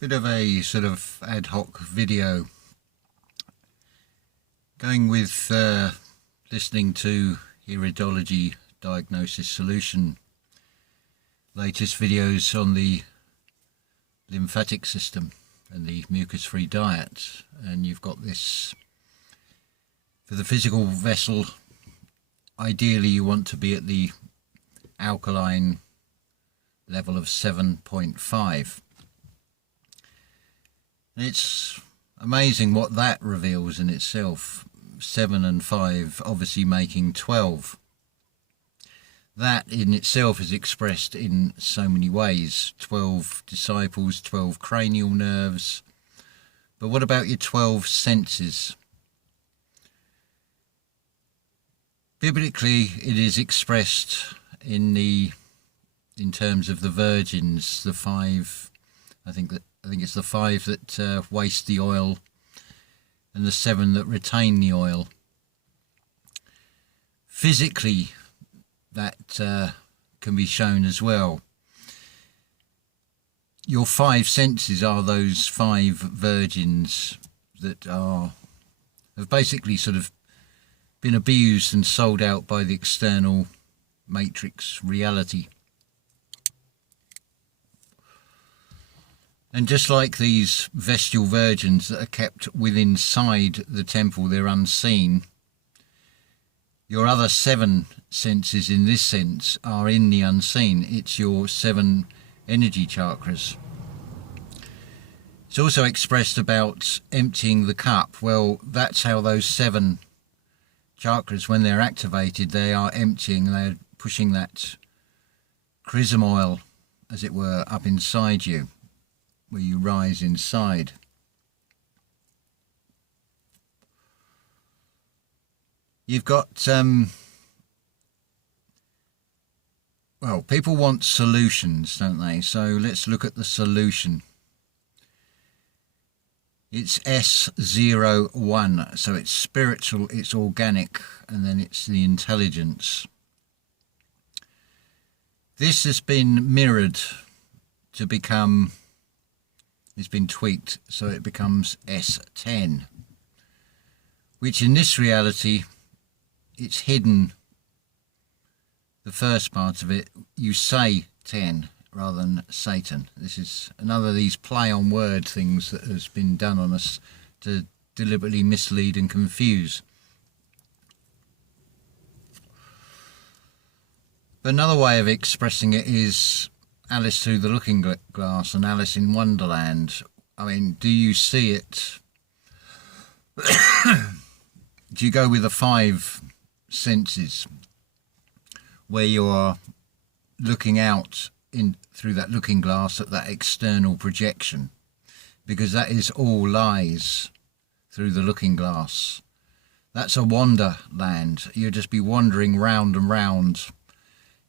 Bit of a sort of ad hoc video, going with listening to Iridology Diagnosis Solution latest videos on the lymphatic system and the mucus-free diet. And you've got this for the physical vessel. Ideally you want to be at the alkaline level of 7.5. It's amazing what that reveals in itself. 7 and 5 obviously making 12. That in itself is expressed in so many ways. 12 disciples, 12 cranial nerves. But what about your 12 senses? Biblically, it is expressed in terms of the virgins, the 5. I think it's the 5 that waste the oil, and the 7 that retain the oil. Physically, that can be shown as well. Your 5 senses are those 5 virgins that have basically sort of been abused and sold out by the external matrix reality. And just like these vestal virgins that are kept within inside the temple, they're unseen. Your other 7 senses in this sense are in the unseen. It's your 7 energy chakras. It's also expressed about emptying the cup. Well, that's how those 7 chakras, when they're activated, they are emptying, they're pushing that chrism oil, as it were, up inside you, where you rise inside. You've got, well, people want solutions, don't they? So let's look at the solution. It's S01, so it's spiritual, it's organic, and then it's the intelligence. This has been mirrored to become, it's been tweaked, so it becomes S10, which in this reality, it's hidden. The first part of it, you say 10 rather than Satan. This is another of these play on word things that has been done on us to deliberately mislead and confuse. But another way of expressing it is Alice Through the Looking Glass and Alice in Wonderland. I mean, do you see it? Do you go with the 5 senses where you are looking out through that looking glass at that external projection? Because that is all lies through the looking glass. That's a wonderland. You'll just be wandering round and round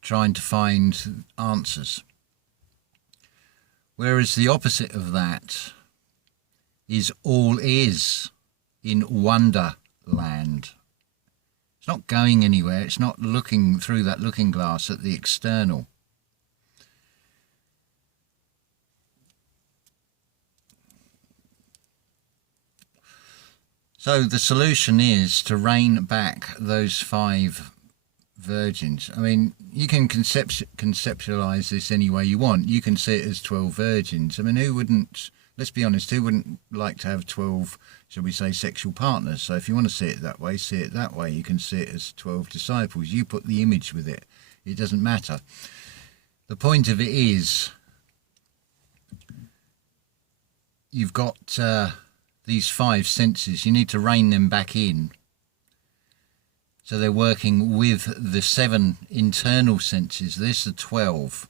trying to find answers. Whereas the opposite of that is all is in wonderland. It's not going anywhere. It's not looking through that looking glass at the external. So the solution is to rein back those 5 virgins. I mean, you can conceptualize this any way you want. You can see it as 12 virgins. I mean, who wouldn't, let's be honest, who wouldn't like to have 12, shall we say, sexual partners? So if you want to see it that way, see it that way. You can see it as 12 disciples. You put the image with it. It doesn't matter. The point of it is, you've got these 5 senses. You need to rein them back in. So they're working with the 7 internal senses. This is the 12.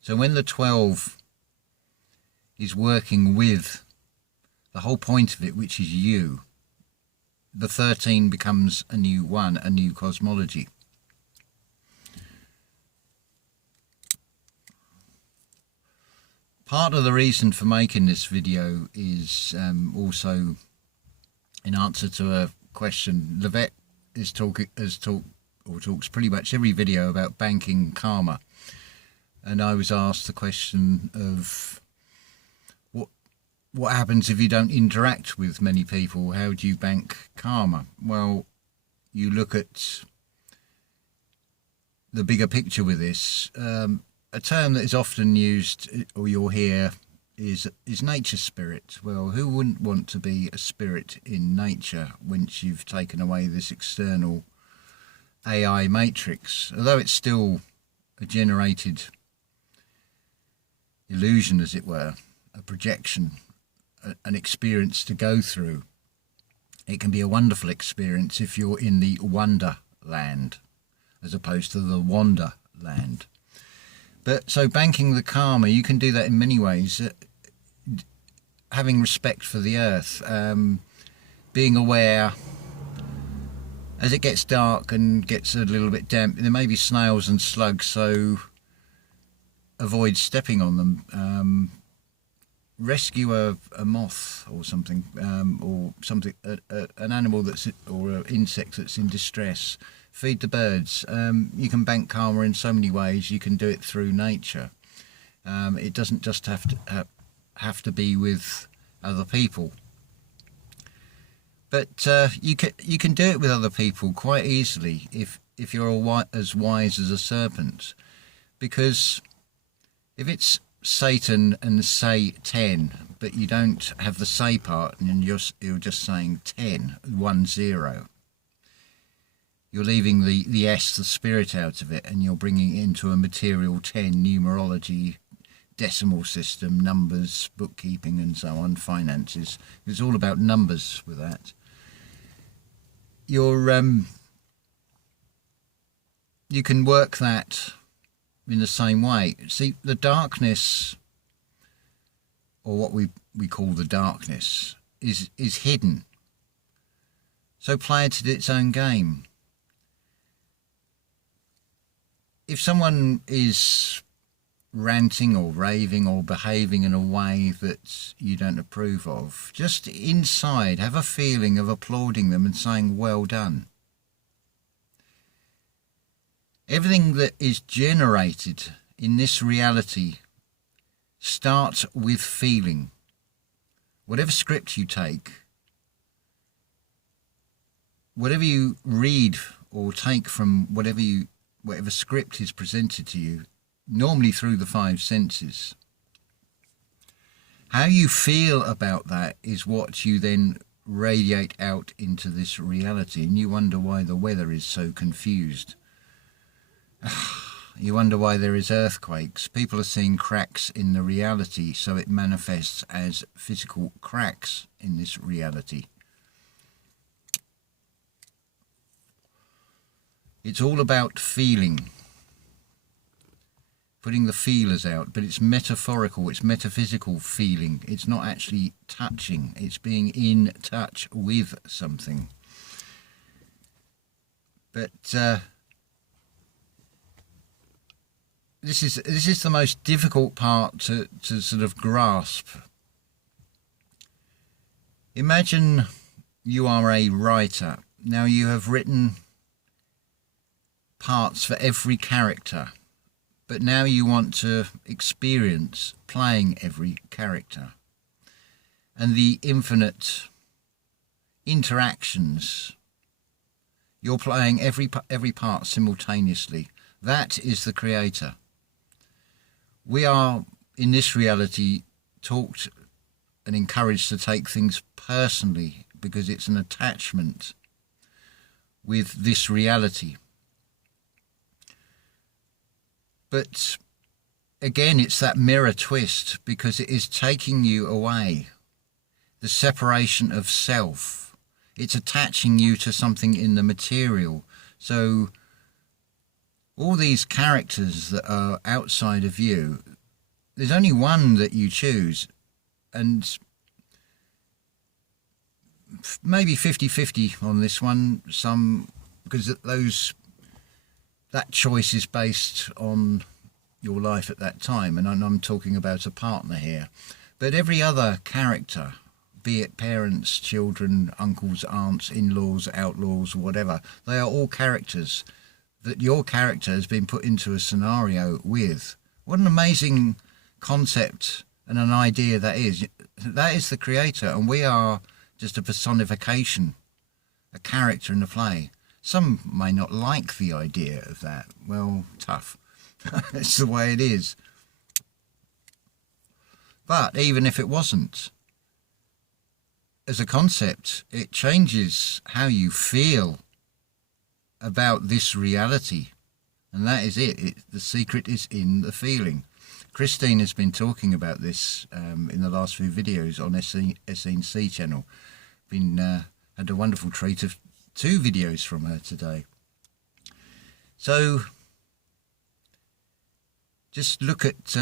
So when the 12 is working with the whole point of it, which is you, the 13 becomes a new one, a new cosmology. Part of the reason for making this video is also in answer to a question. Levette talks pretty much every video about banking karma, and I was asked the question of what happens if you don't interact with many people? How do you bank karma? Well, you look at the bigger picture with this. A term that is often used, or you'll hear, is nature spirit. Well, who wouldn't want to be a spirit in nature once you've taken away this external AI matrix? Although it's still a generated illusion, as it were, a projection, an experience to go through. It can be a wonderful experience if you're in the wonderland as opposed to the wanderland. But so banking the karma, you can do that in many ways. Having respect for the earth, being aware as it gets dark and gets a little bit damp, there may be snails and slugs, so avoid stepping on them. Rescue a moth or something, an animal or an insect that's in distress. Feed the birds. You can bank karma in so many ways. You can do it through nature. It doesn't just have to be with other people. But you can do it with other people quite easily if you're as wise as a serpent, because if it's Satan and say 10, but you don't have the say part, and you're just saying 10, 1, 0. You're leaving the S, the spirit, out of it, and you're bringing it into a material 10, numerology, decimal system, numbers, bookkeeping, and so on, finances. It's all about numbers with that. You can work that in the same way. See, the darkness, or what we call the darkness, is hidden. So play it at its own game. If someone is ranting or raving or behaving in a way that you don't approve of, just inside have a feeling of applauding them and saying, well done. Everything that is generated in this reality starts with feeling. Whatever script you take, whatever you read or take from whatever script is presented to you, normally through the 5 senses, how you feel about that is what you then radiate out into this reality. And you wonder why the weather is so confused. You wonder why there is earthquakes. People are seeing cracks in the reality, so it manifests as physical cracks in this reality. It's all about feeling, putting the feelers out, but it's metaphorical, it's metaphysical feeling. It's not actually touching, it's being in touch with something. But this is the most difficult part to sort of grasp. Imagine you are a writer. Now you have written parts for every character, but now you want to experience playing every character and the infinite interactions. You're playing every part simultaneously. That is the creator. We are, in this reality, taught and encouraged to take things personally because it's an attachment with this reality. But again, it's that mirror twist, because it is taking you away. The separation of self. It's attaching you to something in the material. So all these characters that are outside of you, there's only one that you choose, and maybe 50-50 on this one, because that choice is based on your life at that time, and I'm talking about a partner here. But every other character, be it parents, children, uncles, aunts, in-laws, outlaws, whatever, they are all characters that your character has been put into a scenario with. What an amazing concept and an idea that is the creator, and we are just a personification, a character in the play. Some may not like the idea of that. Well, tough. It's the way it is. But even if it wasn't, as a concept, it changes how you feel about this reality. And that is it. The secret is in the feeling. Christine has been talking about this in the last few videos on SNC channel. Had a wonderful treat of 2 videos from her today. So just look at,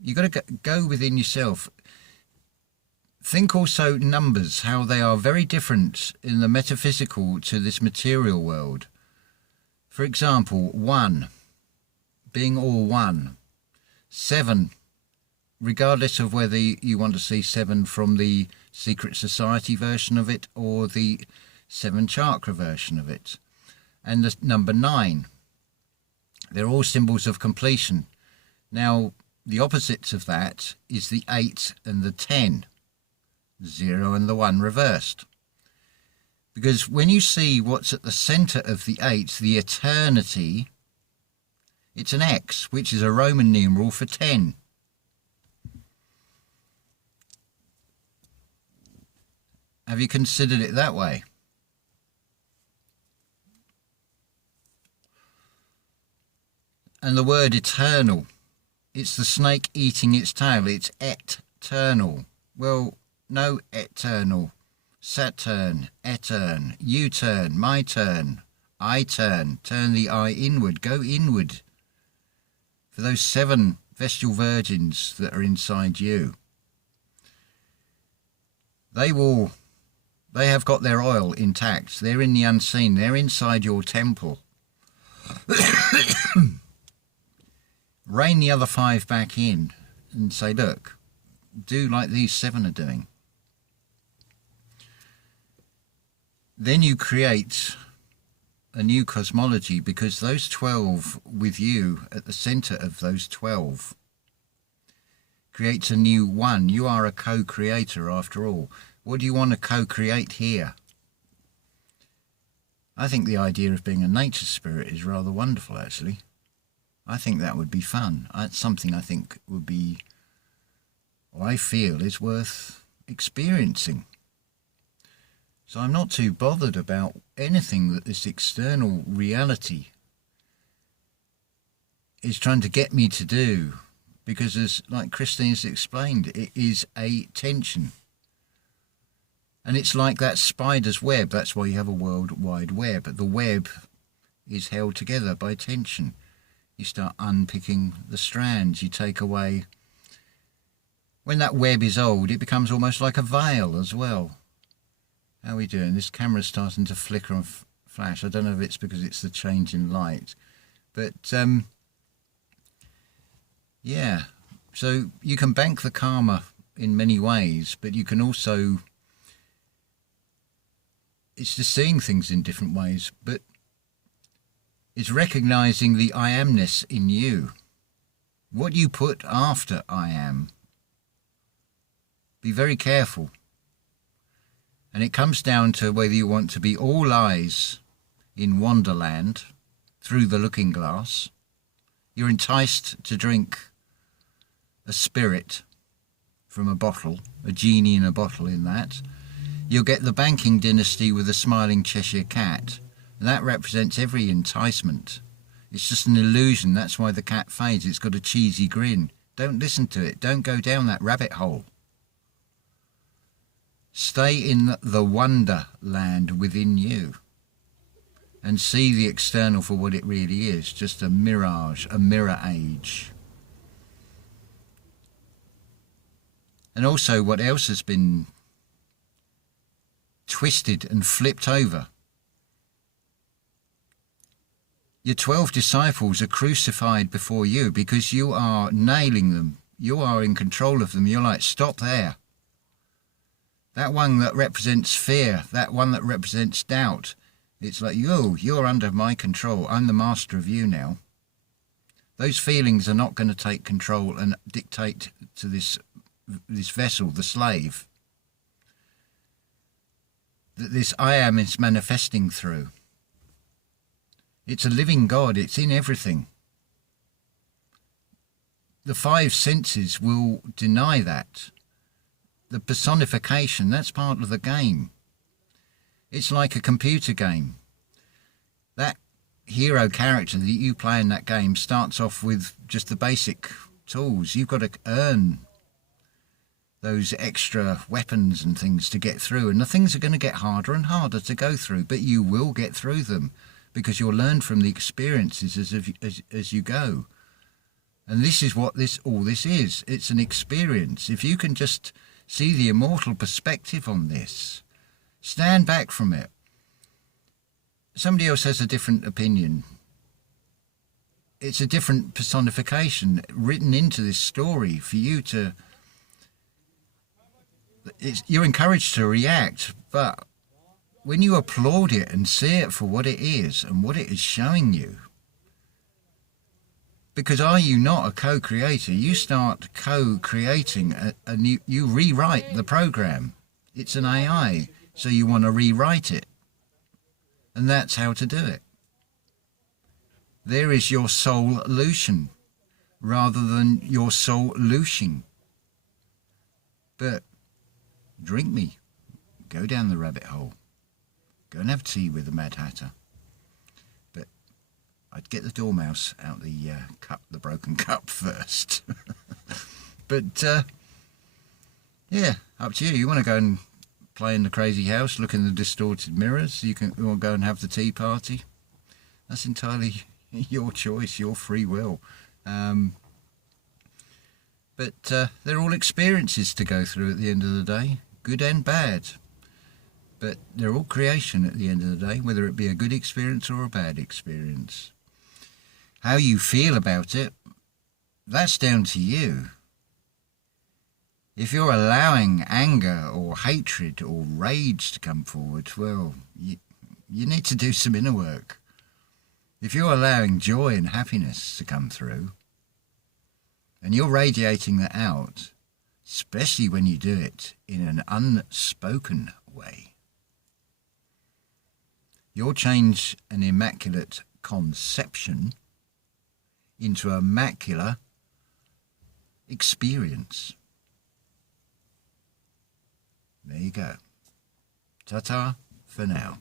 you've got to go within yourself. Think also numbers, how they are very different in the metaphysical to this material world. For example, 1, being all one. 7, regardless of whether you want to see 7 from the Secret Society version of it or the 7 chakra version of it. And the number 9, they're all symbols of completion. Now, the opposites of that is the 8 and the 10, 0 and the 1 reversed. Because when you see what's at the centre of the 8, the eternity, it's an X, which is a Roman numeral for 10. Have you considered it that way? And the word eternal, it's the snake eating its tail. It's eternal. Well, no eternal. Saturn, etern, you turn, my turn, I turn. Turn the eye inward, go inward. For those 7 Vestal Virgins that are inside you. They have got their oil intact. They're in the unseen. They're inside your temple. Rein the other 5 back in and say, look, do like these 7 are doing. Then you create a new cosmology, because those 12 with you at the centre of those 12 creates a new one. You are a co-creator after all. What do you want to co-create here? I think the idea of being a nature spirit is rather wonderful, actually. I think that would be fun. It's something I think would be, or I feel is worth experiencing. So I'm not too bothered about anything that this external reality is trying to get me to do, because as like Christine's explained, it is a tension. And it's like that spider's web. That's why you have a World Wide Web. The web is held together by tension. You start unpicking the strands. You take away. When that web is old, it becomes almost like a veil as well. How are we doing? This camera's starting to flicker and flash. I don't know if it's because it's the change in light. But, yeah. So you can bank the karma in many ways, but you can also... It's just seeing things in different ways, but it's recognizing the I amness in you. What you put after I am. Be very careful. And it comes down to whether you want to be all eyes in Wonderland through the looking glass. You're enticed to drink a spirit from a bottle, a genie in a bottle in that. You'll get the banking dynasty with a smiling Cheshire cat. That represents every enticement. It's just an illusion. That's why the cat fades. It's got a cheesy grin. Don't listen to it. Don't go down that rabbit hole. Stay in the wonderland within you and see the external for what it really is, just a mirage, a mirror age. And also what else has been twisted and flipped over. Your 12 disciples are crucified before you because you are nailing them. You are in control of them. You're like, stop there. That one that represents fear, that one that represents doubt, it's like, yo, you're under my control. I'm the master of you now. Those feelings are not going to take control and dictate to this vessel, the slave, that this I am is manifesting through. It's a living God. It's in everything. The five senses will deny that. The personification, that's part of the game. It's like a computer game. That hero character that you play in that game starts off with just the basic tools. You've got to earn those extra weapons and things to get through, and the things are going to get harder and harder to go through, but you will get through them because you'll learn from the experiences as you go. And this is what all this is. It's an experience. If you can just see the immortal perspective on this, stand back from it. Somebody else has a different opinion. It's a different personification written into this story for you to... You're encouraged to react, but when you applaud it and see it for what it is and what it is showing you, because are you not a co-creator? You start co-creating and you rewrite the program. It's an AI, so you want to rewrite it. And that's how to do it. There is your solution rather than your solution. But drink me. Go down the rabbit hole. Go and have tea with the Mad Hatter. But I'd get the dormouse out the cup, the broken cup first. But yeah, up to you. You want to go and play in the crazy house, look in the distorted mirrors. You want to go and have the tea party. That's entirely your choice, your free will. But they're all experiences to go through at the end of the day, good and bad. But they're all creation at the end of the day, whether it be a good experience or a bad experience. How you feel about it, that's down to you. If you're allowing anger or hatred or rage to come forward, well, you need to do some inner work. If you're allowing joy and happiness to come through, and you're radiating that out, especially when you do it in an unspoken way, you'll change an immaculate conception into a macular experience. There you go. Ta-ta for now.